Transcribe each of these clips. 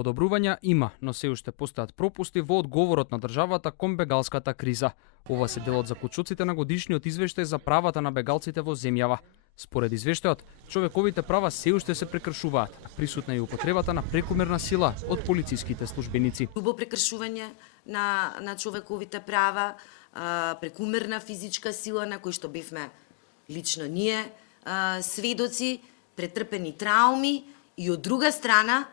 Подобрувања има, но се уште постојат пропусти во одговорот на државата кон бегалската криза. Ова се дел од заклучоците на годишниот извештај за правата на бегалците во земјава. Според извештајот, човековите права се уште се прекршуваат, а присутна е употребата на прекумерна сила од полициските службеници. Грубо прекршување на човековите права, прекумерна физичка сила на кој што бевме лично ние сведоци, претрпени трауми и од друга страна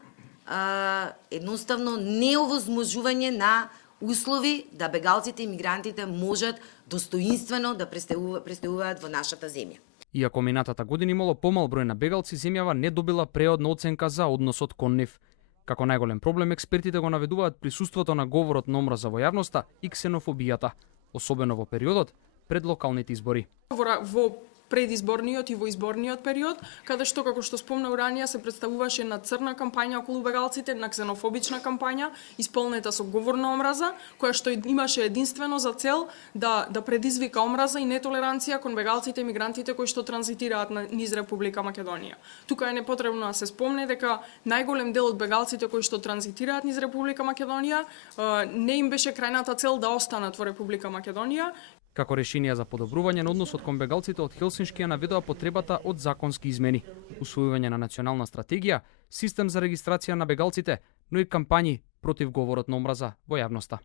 едноставно неовозможување на услови да бегалците и мигрантите можат достоинствено да престојуваат во нашата земја. Иако минатата година имало помал број на бегалци, земјава не добила преодна оценка за односот кон нив. Како најголем проблем, експертите го наведуваат присуството на говорот на омраза во јавноста и ксенофобијата, особено во периодот пред локалните избори. Во предизборниот и во изборниот период, каде што, како што спомнав ранија, се представуваше една црна кампања околу бегалците, една ксенофобична кампања, исполнета со говор на омраза, која што имаше единствено за цел да предизвика омраза и нетолеранција кон бегалците и мигрантите кои што транзитираат низ Република Македонија. Тука е непотребно да се спомне дека најголем дел од бегалците кои што транзитираат низ Република Македонија не им беше крајната цел да останат во Република Македонија. Како решение за подобрување на односот кон бегалците од Хелсиншки ја наведува потребата од законски измени, усвојување на национална стратегија, систем за регистрација на бегалците, но и кампањи против говорот на омраза во јавноста.